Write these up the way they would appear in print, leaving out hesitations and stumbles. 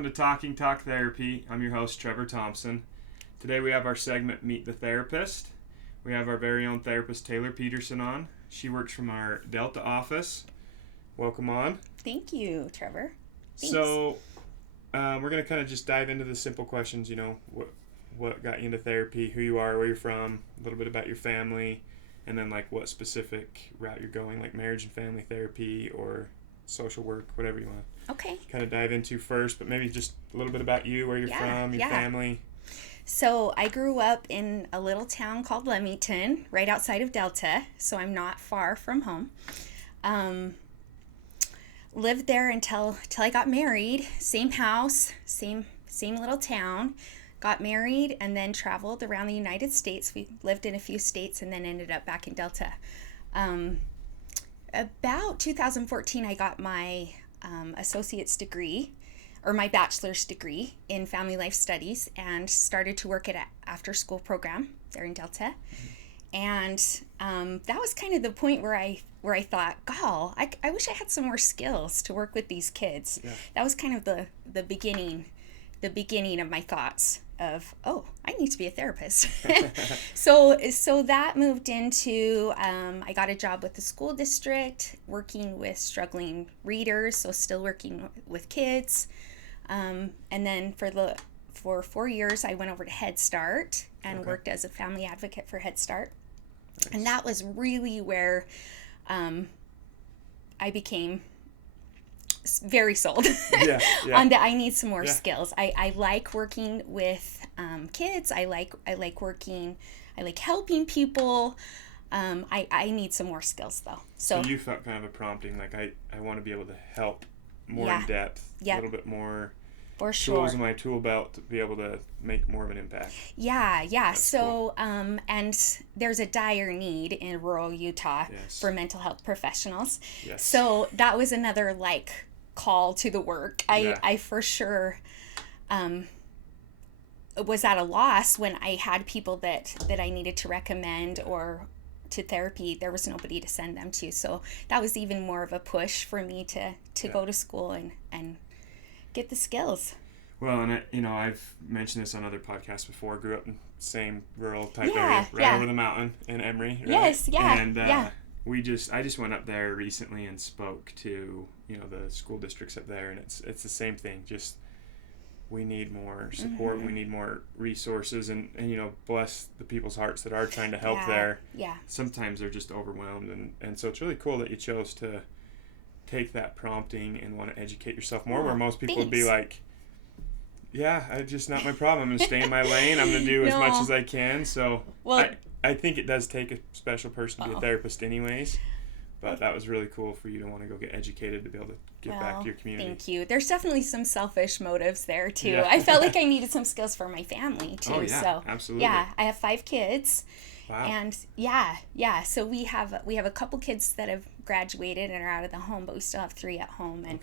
welcome to Talking Talk Therapy. I'm your host, Trevor Thompson. Today we have our segment, Meet the Therapist. We have our very own therapist, Taylor Peterson, on. She works from our Delta office. Welcome on. Thank you, Trevor. Thanks. So, we're going to kind of just dive into the simple questions, you know, what got you into therapy, who you are, where you're from, a little bit about your family, and then like what specific route you're going, like marriage and family therapy or social work, whatever you want to kind of dive into first, but maybe just a little bit about you, where you're from, your family. So I grew up in a little town called Leamington, right outside of Delta, so I'm not far from home. Lived there until I got married. Same house, same little town. Got married and then traveled around the United States. We lived in a few states and then ended up back in Delta. About 2014, I got my associate's degree, or my bachelor's degree in family life studies, and started to work at an after-school program there in Delta. And that was kind of the point where I thought, "Gall, I wish I had some more skills to work with these kids." Yeah. That was kind of the beginning of my thoughts of, oh, I need to be a therapist. So that moved into, I got a job with the school district, working with struggling readers, so still working with kids. And then for 4 years, I went over to Head Start and worked as a family advocate for Head Start. Nice. And that was really where I became very sold on that I need some more skills. I like working with kids. I like helping people. I need some more skills though. So you felt kind of a prompting, like I want to be able to help more in depth, a little bit more for sure. Tools in my tool belt to be able to make more of an impact. Yeah. That's so cool. And there's a dire need in rural Utah for mental health professionals. Yes. So that was another call to the work. I for sure was at a loss when I had people that I needed to recommend or to therapy. There was nobody to send them to, so that was even more of a push for me to go to school and get the skills. Well, and I've mentioned this on other podcasts before. Grew up in the same rural type area, right over the mountain in Emory. Right? Yes, And I just went up there recently and spoke to the school districts up there, and it's the same thing. Just we need more support, we need more resources, and bless the people's hearts that are trying to help there. Yeah. Sometimes they're just overwhelmed, and so it's really cool that you chose to take that prompting and want to educate yourself more, where most people would be like, it's just not my problem. I'm going to stay in my lane. I'm going to do as much as I can. So I think it does take a special person to be a therapist anyways. But that was really cool for you to want to go get educated to be able to give back to your community. Thank you. There's definitely some selfish motives there too. Yeah. I felt like I needed some skills for my family too. Oh yeah, so, absolutely. Yeah, I have 5 kids. Wow. And so we have a couple kids that have graduated and are out of the home, but we still have 3 at home. And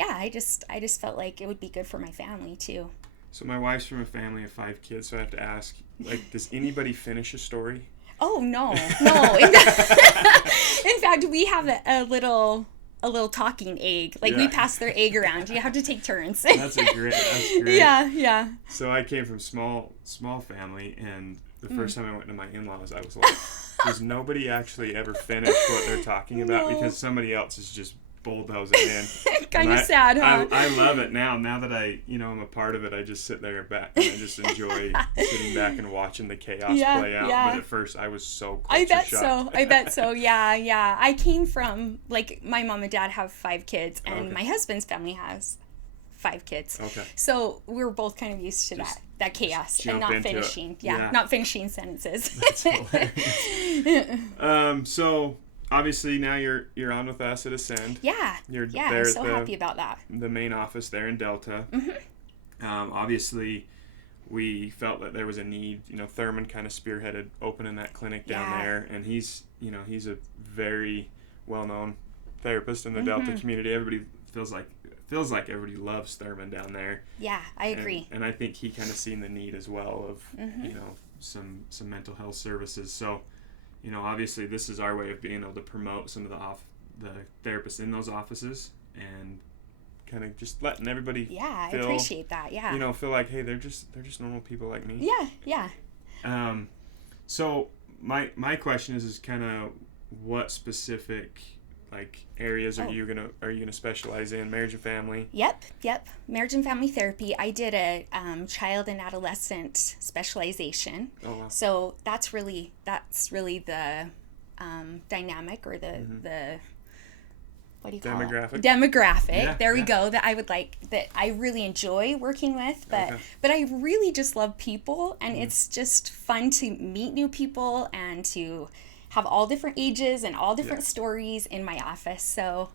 I just felt like it would be good for my family too. So my wife's from a family of 5 kids, so I have to ask, does anybody finish a story? Oh no. In fact, we have a little talking egg. We pass their egg around. You have to take turns. That's great. Yeah. So I came from small family, and the first time I went to my in-laws, I was like, does nobody actually ever finish what they're talking about? Because somebody else is just bulldozing in. Kind of sad, huh? I love it now. Now that I'm a part of it, I just sit there back and I just enjoy sitting back and watching the chaos play out. Yeah. But at first, I was so I bet so. Yeah. I came from, my mom and dad have 5 kids, and my husband's family has 5 kids. Okay. So we were both kind of used to that chaos and not finishing. Not finishing sentences. That's hilarious. So obviously now you're on with us at Ascend. Yeah. You're there I'm so happy about that. The main office there in Delta. Mm-hmm. Obviously, we felt that there was a need. Thurman kind of spearheaded opening that clinic down there, and he's a very well-known therapist in the Delta community. Everybody feels like everybody loves Thurman down there. Yeah, I agree. And I think he kind of seen the need as well of some mental health services. So, obviously this is our way of being able to promote some of the therapists in those offices and kind of just letting everybody Yeah, feel, I appreciate that. Yeah. feel like, hey, they're just normal people like me. Yeah. So my question is kind of what specific like areas are you gonna specialize in? Marriage and family? Yep. Marriage and family therapy. I did a child and adolescent specialization. Oh wow. So that's really the dynamic, or the what do you call Demographic. it? Demographic. Yeah, There we go. That I really enjoy working with, but I really just love people, and it's just fun to meet new people and to have all different ages and all different stories in my office. So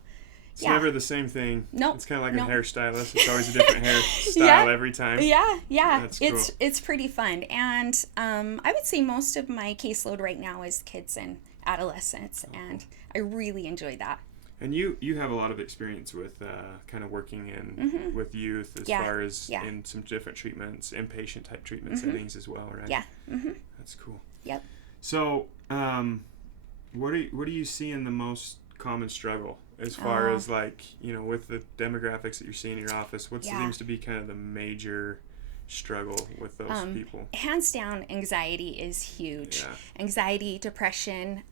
it's never the same thing. Nope. It's kind of like a hairstylist. It's always a different hairstyle every time. Yeah. That's cool. It's pretty fun, and I would say most of my caseload right now is kids and adolescents, and I really enjoy that. And you have a lot of experience with kind of working in with youth as far as in some different treatments, inpatient type treatment settings as well, right? Yeah. That's cool. Yep. So, what do you see in the most common struggle as far as like, with the demographics that you're seeing in your office? What seems to be kind of the major struggle with those people? Hands down, anxiety is huge. Yeah. Anxiety, depression.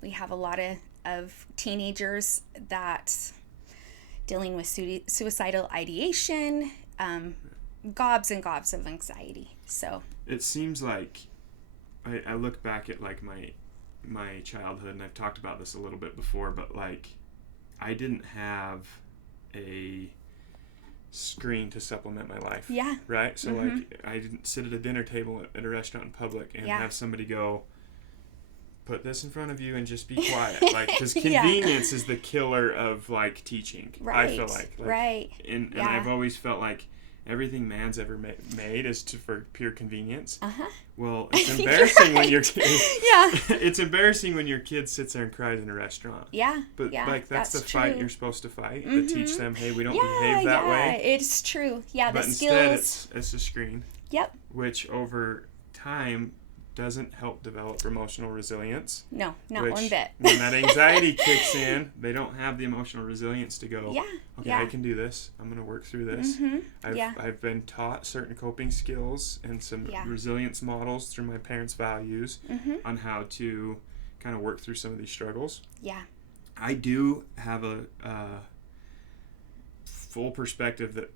We have a lot of teenagers that dealing with suicidal ideation, gobs and gobs of anxiety. So it seems like I look back at like my childhood, and I've talked about this a little bit before, but like I didn't have a screen to supplement my life. Yeah. Right? So like I didn't sit at a dinner table at a restaurant in public and have somebody go, put this in front of you and just be quiet. Like, because convenience is the killer of like teaching. Right. I feel like right. And I've always felt like everything man's ever made is for pure convenience. Well, it's embarrassing when your kid. It's embarrassing when your kid sits there and cries in a restaurant. Yeah. But like that's the fight you're supposed to fight. To teach them, hey, we don't behave behave that way. It's true. Yeah, but the skills. Instead, it's a screen. Yep. Which over time doesn't help develop emotional resilience. No, not one bit. When that anxiety kicks in, they don't have the emotional resilience to go, okay, I can do this. I'm going to work through this. I've been taught certain coping skills and some resilience models through my parents' values on how to kind of work through some of these struggles. Yeah. I do have a full perspective that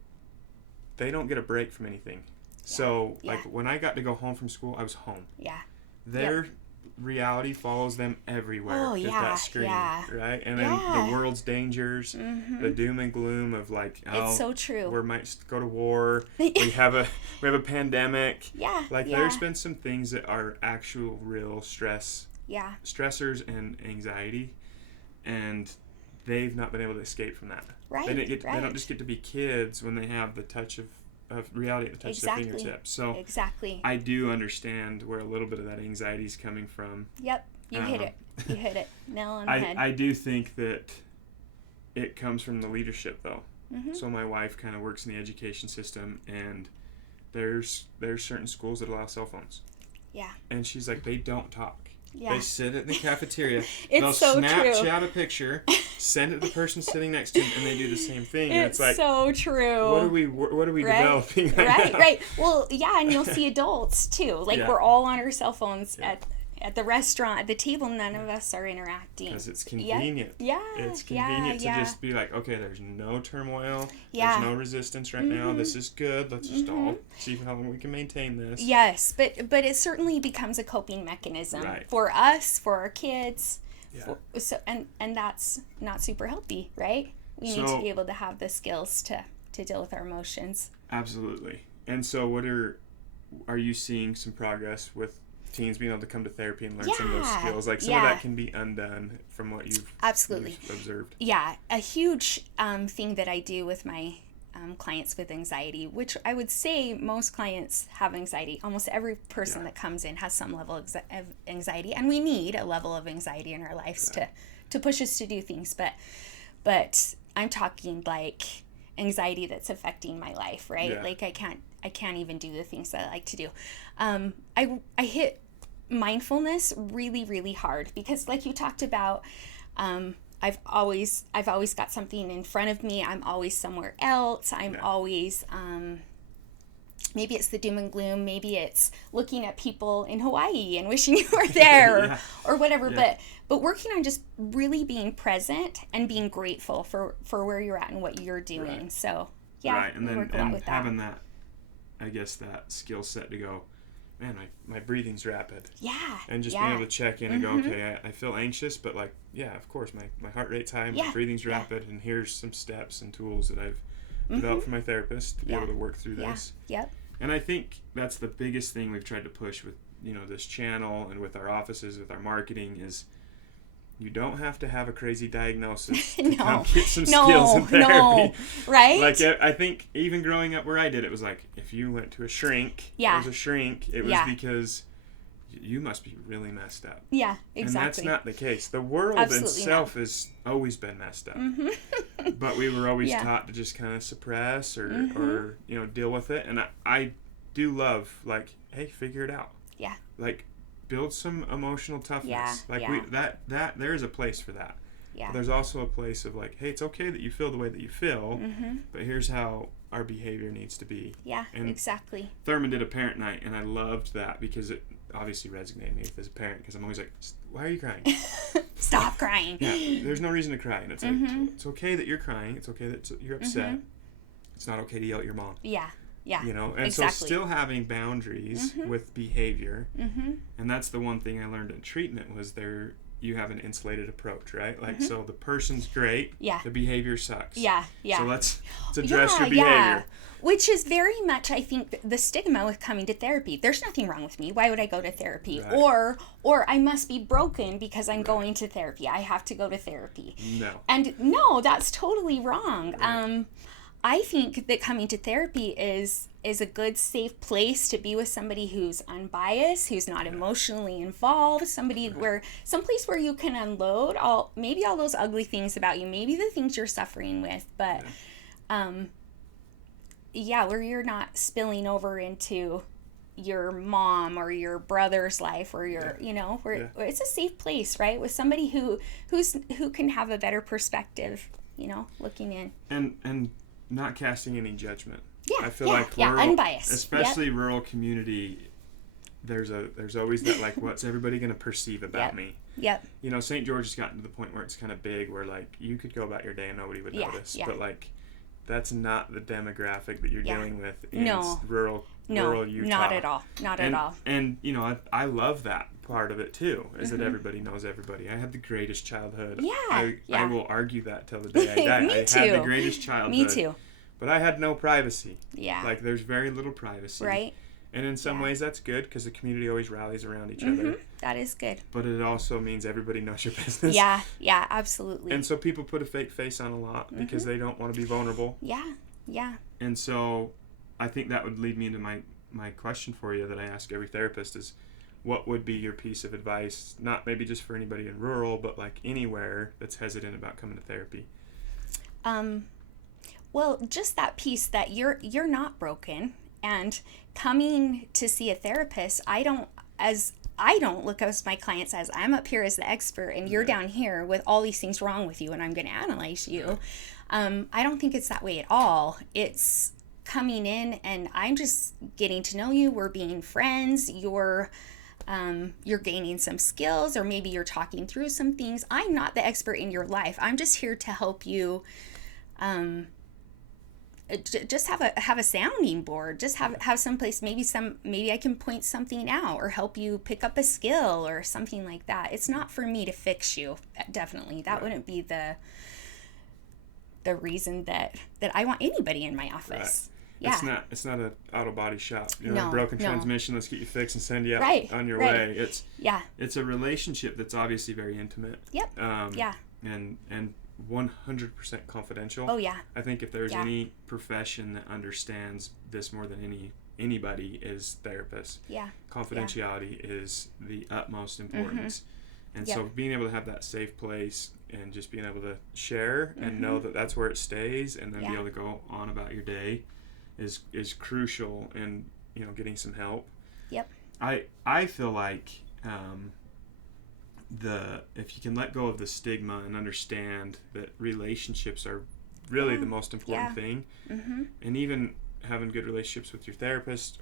they don't get a break from anything. So, like, when I got to go home from school, I was home. Yeah. Their reality follows them everywhere with that screen, right? And then the world's dangers, the doom and gloom of, like, it's so true. We might go to war, we have a pandemic. There's been some things that are actual real stressors and anxiety, and they've not been able to escape from that. Right, they don't just get to be kids when they have the touch of reality at the touch of their fingertips. So I do understand where a little bit of that anxiety is coming from. Yep, you hit it. You hit it. Nail on the head. I do think that it comes from the leadership, though. So my wife kind of works in the education system, and there's certain schools that allow cell phones. Yeah. And she's like, they don't talk. Yeah. They sit in the cafeteria. They'll Snapchat a picture, send it to the person sitting next to them, and they do the same thing. And it's like, so true. What are we developing right now? Right. Well, yeah, and you'll see adults too. Like we're all on our cell phones at the restaurant, at the table. None of us are interacting because it's convenient. It's convenient to just be like, okay, there's no turmoil. There's no resistance right now. This is good. Let's just all see how long we can maintain this. Yes, but it certainly becomes a coping mechanism for us, for our kids. And that's not super healthy, right? We need to be able to have the skills to deal with our emotions. Absolutely. And so are you seeing some progress with teens being able to come to therapy and learn some of those skills? Like some of that can be undone from what you've observed. Yeah. A huge thing that I do with my clients with anxiety, which I would say most clients have anxiety. Almost every person that comes in has some level of anxiety, and we need a level of anxiety in our lives to push us to do things. But I'm talking like anxiety that's affecting my life, right? Yeah. Like I can't even do the things that I like to do. I hit mindfulness really, really hard because, like you talked about, I've always got something in front of me. I'm always somewhere else. I'm always maybe it's the doom and gloom. Maybe it's looking at people in Hawaii and wishing you were there or whatever. But working on just really being present and being grateful for where you're at and what you're doing. Right. So and then and having that, I guess, that skill set to go, man, my breathing's rapid. Yeah. And just being able to check in and go, okay, I feel anxious, but like, of course, my heart rate's high, my breathing's rapid, and here's some steps and tools that I've developed for my therapist to be able to work through this. Yep. And I think that's the biggest thing we've tried to push with, this channel and with our offices, with our marketing, is you don't have to have a crazy diagnosis to come get some skills in therapy. Right? Like, I think even growing up where I did, it was like, if you went to a shrink, it was because you must be really messed up. Yeah, exactly. And that's not the case. The world itself has always been messed up. But we were always taught to just kind of suppress or deal with it. And I do love, like, hey, figure it out. Yeah. Like, build some emotional toughness. That there is a place for that. Yeah. But there's also a place of like, hey, it's okay that you feel the way that you feel, but here's how our behavior needs to be. Yeah, and exactly. Thurman did a parent night, and I loved that because it obviously resonated me as a parent, because I'm always like, why are you crying? Stop crying. Yeah, there's no reason to cry. And it's like, it's okay that you're crying. It's okay that you're upset. It's not okay to yell at your mom. Yeah. Yeah, and so still having boundaries with behavior, and that's the one thing I learned in treatment was you have an insulated approach, right? Like, so the person's great, the behavior sucks. Yeah. So let's address your behavior. Yeah. Which is very much, I think, the stigma with coming to therapy. There's nothing wrong with me. Why would I go to therapy? Right. Or I must be broken because I'm going to therapy. I have to go to therapy. No. And no, that's totally wrong. Right. I think that coming to therapy is a good, safe place to be with somebody who's unbiased, who's not emotionally involved, someplace where you can unload all those ugly things about you, maybe the things you're suffering with, but where you're not spilling over into your mom or your brother's life or your where it's a safe place, right, with somebody who can have a better perspective, looking in and not casting any judgment. Yeah, I feel like rural, unbiased. especially rural community, there's always that, like, what's everybody going to perceive about me? Yep. St. George has gotten to the point where it's kind of big, where, like, you could go about your day and nobody would notice. Yeah. But, like, that's not the demographic that you're dealing with in rural Utah. Not at all. Not at all. And, I love that part of it, too, is that everybody knows everybody. I had the greatest childhood. Yeah. I will argue that till the day I die. Me too. I had the greatest childhood. Me too. But I had no privacy. Yeah. Like, there's very little privacy. Right. And in some ways that's good, because the community always rallies around each other. That is good. But it also means everybody knows your business. Yeah, absolutely. And so people put a fake face on a lot because they don't want to be vulnerable. Yeah. And so I think that would lead me into my question for you that I ask every therapist is, what would be your piece of advice, not maybe just for anybody in rural, but like anywhere that's hesitant about coming to therapy? Well, just that piece that you're not broken, and coming to see a therapist, I don't look at my clients as I'm up here as the expert and you're down here with all these things wrong with you and I'm going to analyze you. I don't think it's that way at all. It's coming in and I'm just getting to know you. We're being friends. You're gaining some skills, or maybe you're talking through some things. I'm not the expert in your life. I'm just here to help you just have a sounding board, just have some place, maybe I can point something out or help you pick up a skill or something like that. It's not for me to fix you, definitely. That wouldn't be the reason that I want anybody in my office. Right. Yeah. It's not an auto body shop. A broken transmission, let's get you fixed and send you out on your way. It's a relationship that's obviously very intimate. Yep. And 100% confidential. Oh yeah. I think if there's any profession that understands this more than anybody, is therapists. Yeah. Confidentiality is the utmost importance. And so being able to have that safe place and just being able to share and know that that's where it stays, and then be able to go on about your day is crucial in getting some help. Yep. I feel like if you can let go of the stigma and understand that relationships are really the most important thing, and even having good relationships with your therapist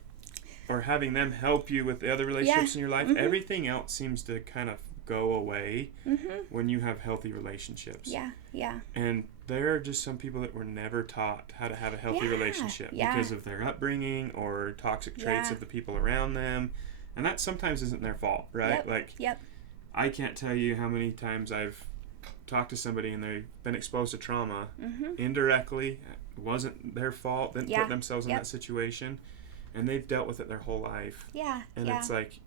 or having them help you with the other relationships in your life, everything else seems to kind of go away when you have healthy relationships. And there are just some people that were never taught how to have a healthy relationship because of their upbringing or toxic traits of the people around them, and that sometimes isn't their fault, right? I can't tell you how many times I've talked to somebody and they've been exposed to trauma indirectly. It wasn't their fault, didn't put themselves in that situation, and they've dealt with it their whole life. And it's like,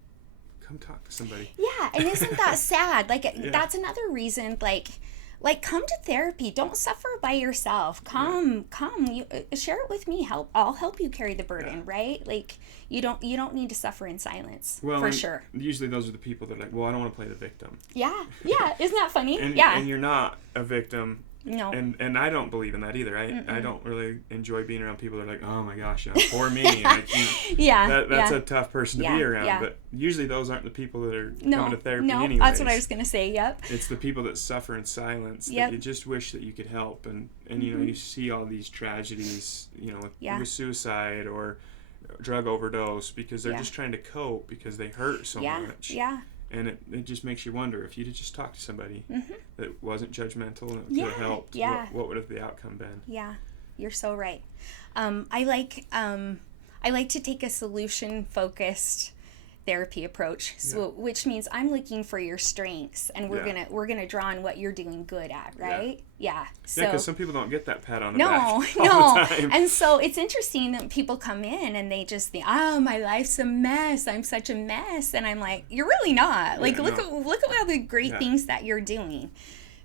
come talk to somebody. And isn't that sad? That's another reason, like come to therapy. Don't suffer by yourself. Come, you share it with me. I'll help you carry the burden, right? Like you don't need to suffer in silence. Well, for sure. Usually those are the people that are like, well, I don't want to play the victim. Isn't that funny? And you're not a victim. No. And I don't believe in that either. I don't really enjoy being around people that are like, oh my gosh, poor me. Like, that's a tough person to be around. But usually those aren't the people that are coming to therapy anyways. That's what I was going to say, It's the people that suffer in silence that you just wish that you could help. And you know, you see all these tragedies, you know, with suicide or drug overdose because they're just trying to cope because they hurt so much. And it just makes you wonder, if you'd just talked to somebody that wasn't judgmental and could have helped, what would have the outcome been? Yeah, you're so right. I like to take a solution-focused therapy approach, which means I'm looking for your strengths, and we're gonna draw on what you're doing good at, right? So because some people don't get that pat on the back all the time. And so it's interesting that people come in and they just think, oh, my life's a mess, I'm such a mess, and I'm like, you're really not. Like, look at all the great things that you're doing.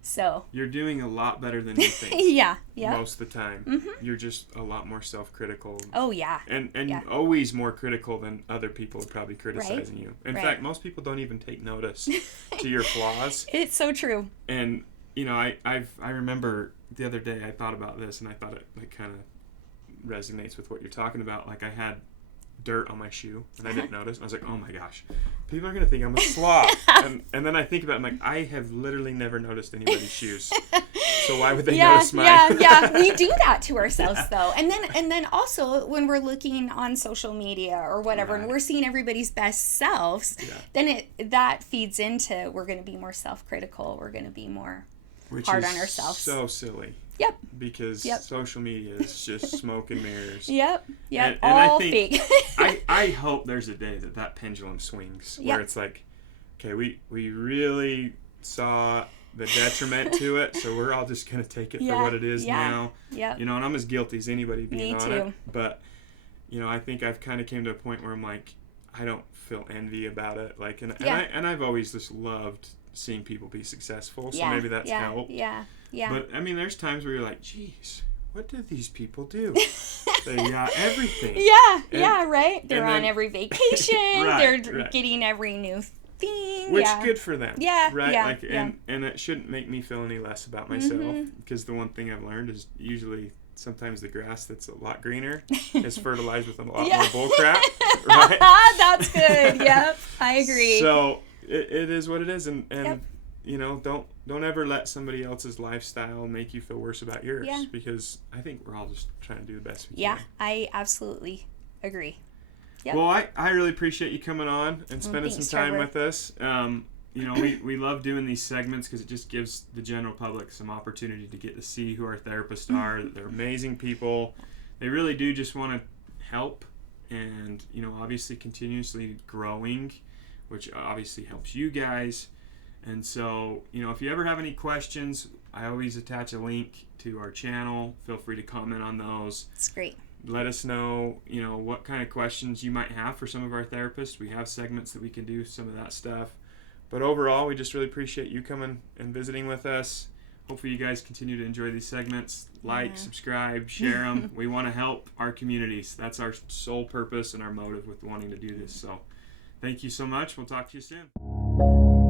So you're doing a lot better than you think. Most of the time. You're just a lot more self-critical. And always more critical than other people are probably criticizing you. In fact, most people don't even take notice to your flaws. It's so true. And you know, I remember the other day I thought about this, and I thought it like kind of resonates with what you're talking about. Like, I had dirt on my shoe and I didn't notice. I was like, oh my gosh, people are gonna think I'm a slob. and then I think about it, I'm like, I have literally never noticed anybody's shoes, so why would they notice mine? We do that to ourselves though. And then also when we're looking on social media or whatever, and we're seeing everybody's best selves, then that feeds into, we're gonna be more self-critical, we're gonna be more hard on ourselves. So silly. Because social media is just smoke and mirrors. And all I think, fake. I hope there's a day that pendulum swings where it's like, okay, we really saw the detriment to it, so we're all just going to take it for what it is now. You know, and I'm as guilty as anybody being on it. But, you know, I think I've kind of came to a point where I'm like, I don't feel envy about it. Like, and I've always just loved seeing people be successful, so maybe that's helped. But I mean, there's times where you're like, geez, what do these people do? They got everything. Right. They're on every vacation. They're getting every new thing. Which good for them. And it shouldn't make me feel any less about myself, because the one thing I've learned is usually sometimes the grass that's a lot greener is fertilized with a lot more bull crap. Right? That's good. I agree. So it is what it is, and you know, don't ever let somebody else's lifestyle make you feel worse about yours, because I think we're all just trying to do the best we can. I absolutely agree. Well, I really appreciate you coming on and spending some time with us. You know, we love doing these segments because it just gives the general public some opportunity to get to see who our therapists are. They're amazing people. They really do just want to help, and, you know, obviously continuously growing, which obviously helps you guys. And so, you know, if you ever have any questions, I always attach a link to our channel. Feel free to comment on those. It's great. Let us know, you know, what kind of questions you might have for some of our therapists. We have segments that we can do some of that stuff. But overall, we just really appreciate you coming and visiting with us. Hopefully you guys continue to enjoy these segments. Like, subscribe, share them. We want to help our communities. That's our sole purpose and our motive with wanting to do this. So thank you so much. We'll talk to you soon.